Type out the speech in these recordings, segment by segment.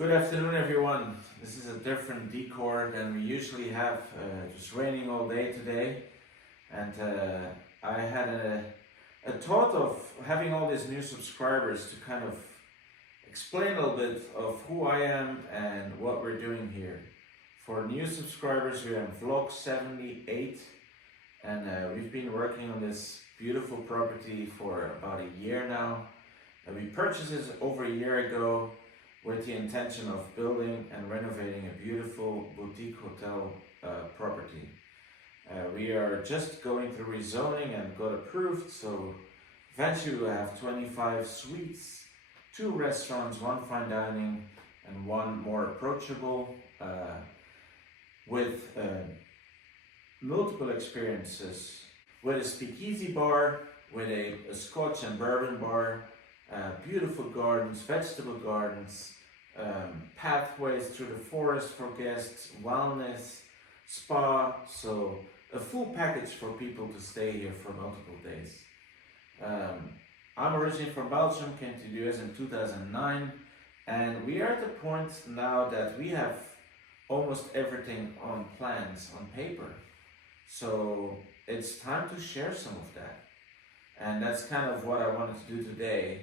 Good afternoon, everyone. This is a different decor than we usually have. It's raining all day today, and I had a thought of having all these new subscribers to kind of explain a little bit of who I am and what we're doing here. For new subscribers, we're on vlog 78, and we've been working on this beautiful property for about a year now. We purchased it over a year ago with the intention of building and renovating a beautiful boutique hotel property. We are just going through rezoning and got approved, so eventually we'll have 25 suites, 2 restaurants, 1 fine dining, and 1 more approachable with multiple experiences, with a speakeasy bar, with a Scotch and bourbon bar, beautiful gardens, vegetable gardens, pathways through the forest for guests, wellness, spa, so a full package for people to stay here for multiple days. I'm originally from Belgium, came to the US in 2009, and we are at the point now that we have almost everything on plans, on paper. So it's time to share some of that. And that's kind of what I wanted to do today.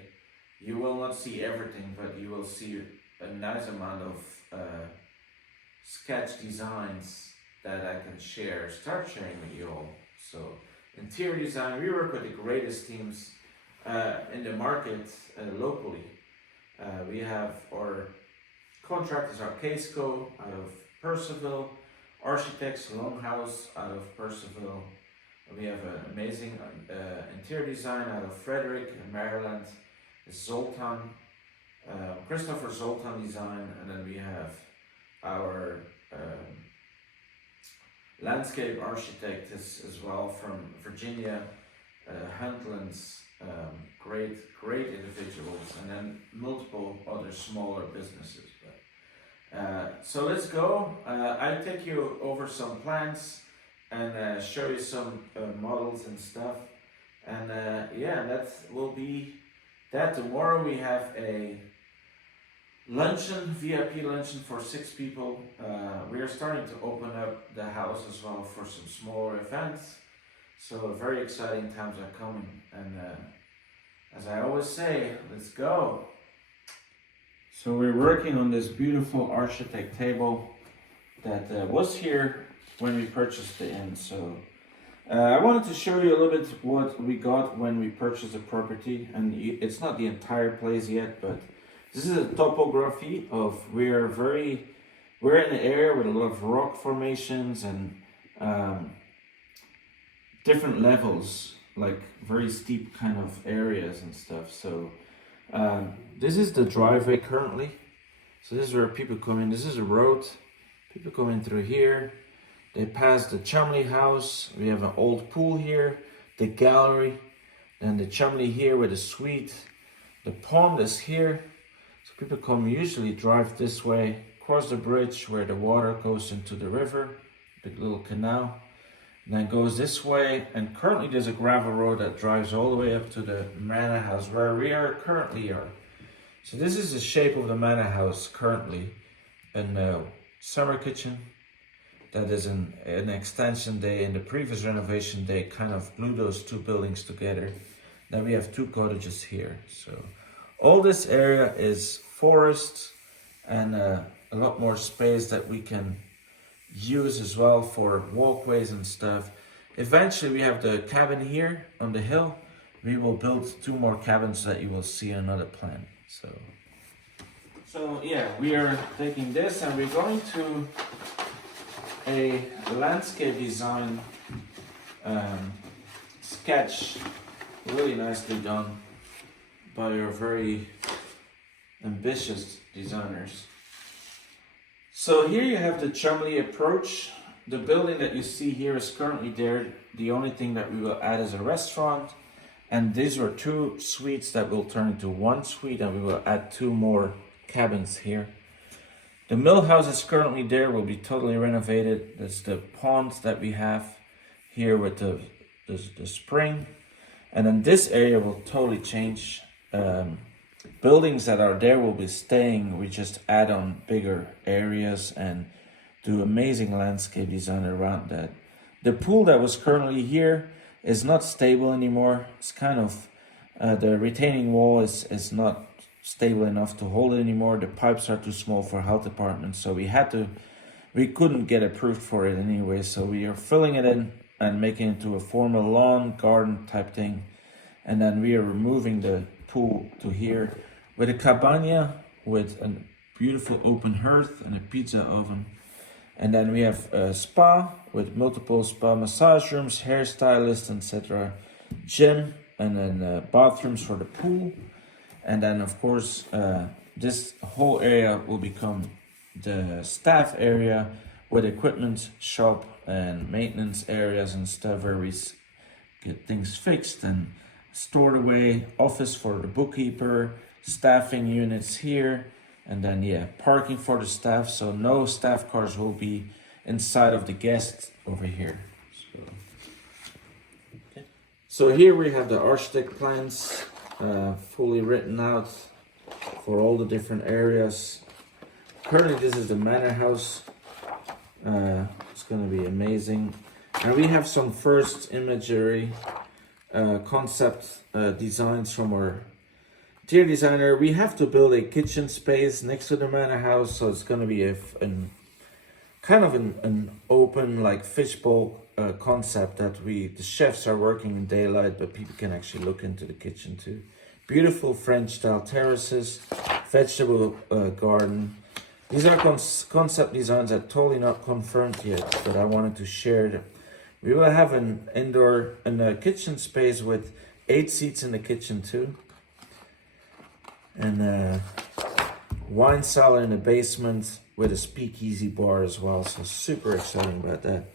You will not see everything, but you will see a nice amount of sketch designs that I can start sharing with you all. So interior design, we work with the greatest teams in the market locally. We have our contractors are Casco out of Percival, architects Longhouse out of Percival. We have an amazing interior design out of Frederick in Maryland. Zoltan, Christopher Zoltan design, and then we have our landscape architect as well from Virginia, Huntlands, great individuals, and then multiple other smaller businesses. So let's go. I'll take you over some plans and show you some models and stuff, and yeah, that will be that. Tomorrow we have a luncheon, VIP luncheon for 6 people. We are starting to open up the house as well for some smaller events. So very exciting times are coming. And as I always say, let's go. So we're working on this beautiful architect table that was here when we purchased the inn. So I wanted to show you a little bit what we got when we purchased the property, and it's not the entire place yet, but this is a topography of we're in an area with a lot of rock formations and different levels, like very steep kind of areas and stuff. So this is the driveway currently. So this is where people come in. This is a road. People come in through here. They pass the Chumley house. We have an old pool here, the gallery, and the Chumley here with a suite. The pond is here. So people come usually drive this way, cross the bridge where the water goes into the river, the little canal, and then goes this way. And currently there's a gravel road that drives all the way up to the manor house where we currently are. So this is the shape of the manor house currently, and summer kitchen. That is an extension. In the previous renovation, they kind of glued those 2 buildings together. Then we have 2 cottages here. So all this area is forest and a lot more space that we can use as well for walkways and stuff. Eventually we have the cabin here on the hill. We will build 2 more cabins that you will see in another plan. So yeah, we are taking this and we're going to a landscape design sketch, really nicely done by our very ambitious designers. So here you have the Chumley approach. The building that you see here is currently there. The only thing that we will add is a restaurant, and these are 2 suites that will turn into 1 suite, and we will add 2 more cabins here. The mill house is currently there, will be totally renovated. That's the pond that we have here with the spring. And then this area will totally change. buildings that are there will be staying. We just add on bigger areas and do amazing landscape design around that. The pool that was currently here is not stable anymore. It's kind of, the retaining wall is not stable enough to hold it anymore. The pipes are too small for health department, so we couldn't get approved for it anyway, so we are filling it in and making it to a formal lawn garden type thing. And then we are removing the pool to here with a cabana with a beautiful open hearth and a pizza oven. And then we have a spa with multiple spa massage rooms, hairstylist, etc. Gym, and then bathrooms for the pool. And then of course, this whole area will become the staff area with equipment shop and maintenance areas and stuff where we get things fixed and stored away, office for the bookkeeper, staffing units here, and then parking for the staff, so no staff cars will be inside of the guests over here. So here we have the architect plans fully written out for all the different areas. Currently this is the manor house. It's going to be amazing. And we have some first imagery concept designs from our interior designer. We have to build a kitchen space next to the manor house, so it's going to be kind of an open, like fishbowl concept that the chefs are working in daylight, but people can actually look into the kitchen too. Beautiful French style terraces, vegetable garden. These are concept designs that are totally not confirmed yet, but I wanted to share them. We will have an indoor kitchen space with 8 seats in the kitchen too. And a wine cellar in the basement with a speakeasy bar as well. So super exciting about that.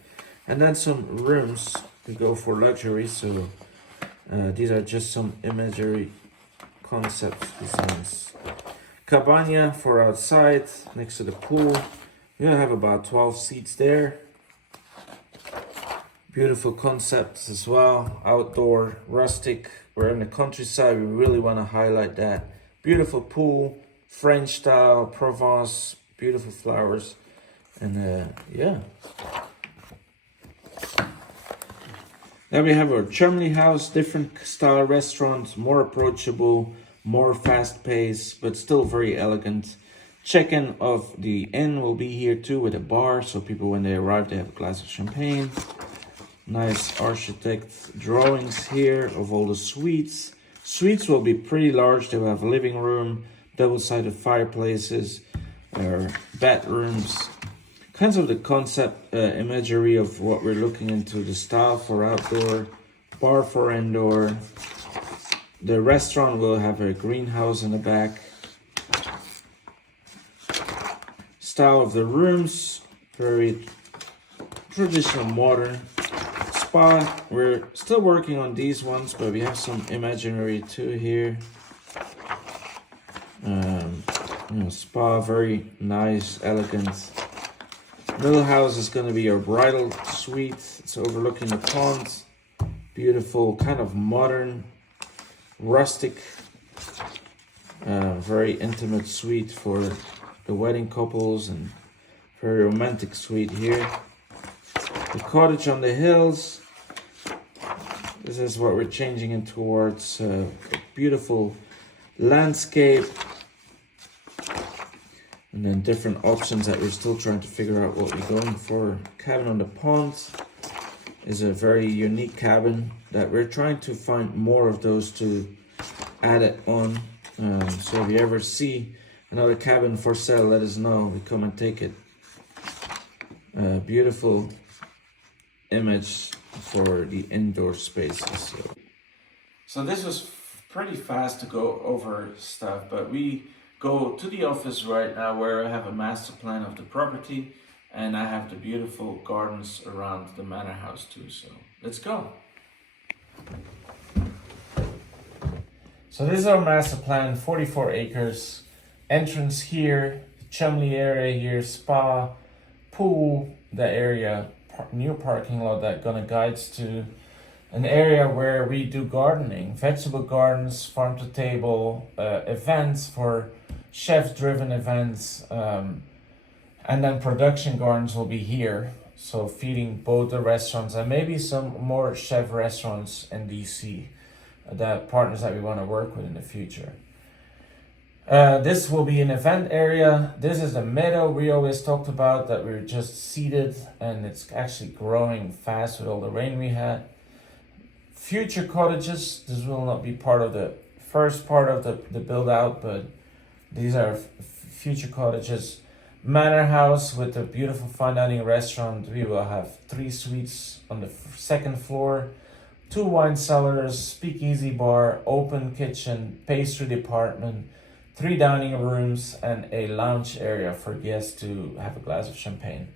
And then some rooms to go for luxury. So these are just some imagery concept designs. Cabana for outside next to the pool. We'll have about 12 seats there. Beautiful concepts as well. Outdoor, rustic. We're in the countryside. We really want to highlight that. Beautiful pool, French style, Provence, beautiful flowers, and Then we have our Germany house, different style restaurant, more approachable, more fast paced, but still very elegant. Check-in of the inn will be here too with a bar, so people when they arrive they have a glass of champagne. Nice architect drawings here of all the suites. Suites will be pretty large. They will have a living room, double-sided fireplaces, bedrooms. Kinds of the concept imagery of what we're looking into, the style for outdoor, bar for indoor. The restaurant will have a greenhouse in the back. Style of the rooms, very traditional modern. Spa, we're still working on these ones, but we have some imaginary too here. Spa, very nice, elegant. Middle house is going to be our bridal suite. It's overlooking the pond. Beautiful, kind of modern, rustic, very intimate suite for the wedding couples, and very romantic suite here. The cottage on the hills. This is what we're changing it towards, a beautiful landscape. And then different options that we're still trying to figure out what we're going for. Cabin on the pond is a very unique cabin that we're trying to find more of those to add it on. So if you ever see another cabin for sale, let us know. We come and take it. Beautiful image for the indoor spaces. So this was pretty fast to go over stuff, but we go to the office right now where I have a master plan of the property and I have the beautiful gardens around the manor house too. So let's go. So this is our master plan, 44 acres. Entrance here, Chumley area here, spa, pool, the area, new parking lot that gonna guides to. an area where we do gardening, vegetable gardens, farm to table, events for chef-driven events, and then production gardens will be here. So feeding both the restaurants and maybe some more chef restaurants in DC, that partners that we want to work with in the future. This will be an event area. This is the meadow we always talked about that we're just seeded, and it's actually growing fast with all the rain we had. Future cottages, this will not be part of the first part of the build out, but these are future cottages. Manor house with a beautiful fine dining restaurant. We will have 3 suites on the second floor, 2 wine cellars, speakeasy bar, open kitchen, pastry department, 3 dining rooms, and a lounge area for guests to have a glass of champagne.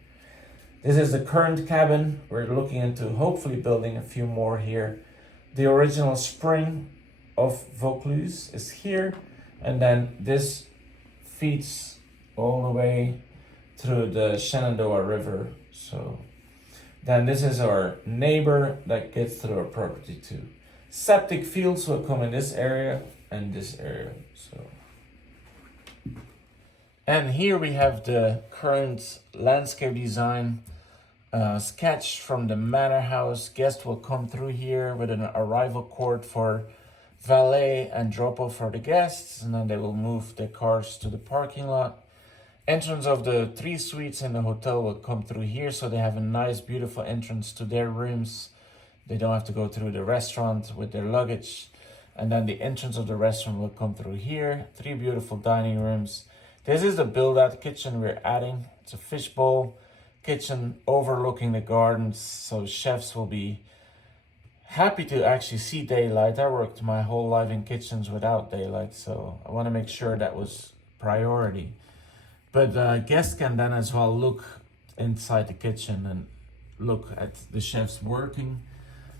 This is the current cabin. We're looking into hopefully building a few more here. The original spring of Vaucluse is here, and then this feeds all the way through the Shenandoah River. So then this is our neighbor that gets through our property too. Septic fields will come in this area and this area. So, and here we have the current landscape design sketch from the manor house. Guests will come through here with an arrival court for valet and drop off for the guests, and then they will move their cars to the parking lot. Entrance of the 3 suites in the hotel will come through here, so they have a nice beautiful entrance to their rooms. They don't have to go through the restaurant with their luggage. And then the entrance of the restaurant will come through here. 3 beautiful dining rooms. This is the build out kitchen we're adding. It's a fishbowl kitchen overlooking the gardens, so chefs will be happy to actually see daylight. I worked my whole life in kitchens without daylight, so I want to make sure that was priority. But guests can then as well look inside the kitchen and look at the chefs working.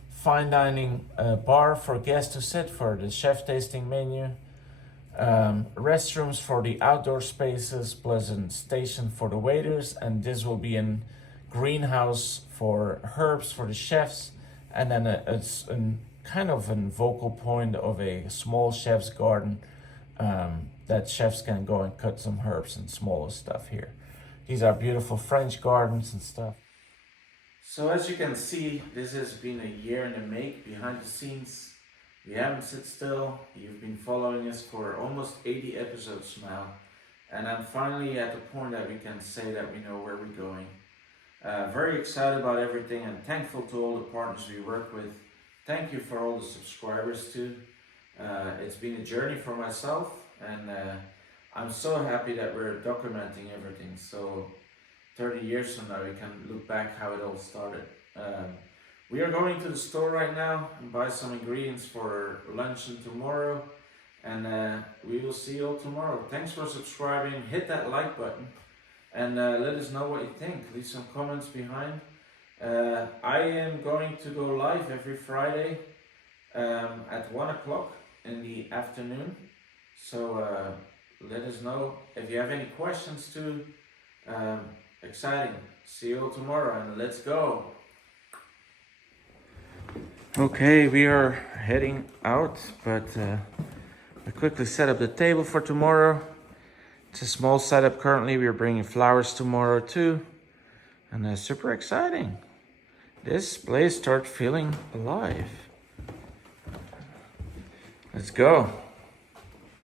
Fine dining bar for guests to sit for the chef tasting menu. Restrooms for the outdoor spaces, pleasant station for the waiters, and this will be a greenhouse for herbs for the chefs, and then it's a kind of a vocal point of a small chef's garden that chefs can go and cut some herbs and smaller stuff here. These are beautiful French gardens and stuff. So as you can see, this has been a year in the make behind the scenes. We haven't sit still. You've been following us for almost 80 episodes now. And I'm finally at the point that we can say that we know where we're going. Very excited about everything and thankful to all the partners we work with. Thank you for all the subscribers too. It's been a journey for myself, and I'm so happy that we're documenting everything. So 30 years from now we can look back how it all started. We are going to the store right now and buy some ingredients for luncheon tomorrow, and we will see you all tomorrow. Thanks for subscribing. Hit that like button and let us know what you think. Leave some comments behind. I am going to go live every Friday at 1 o'clock in the afternoon. So let us know if you have any questions too. Exciting. See you all tomorrow, and let's go. Okay, we are heading out, but I quickly set up the table for tomorrow. It's a small setup currently. We're bringing flowers tomorrow too, and that's super exciting. This place starts feeling alive. Let's go.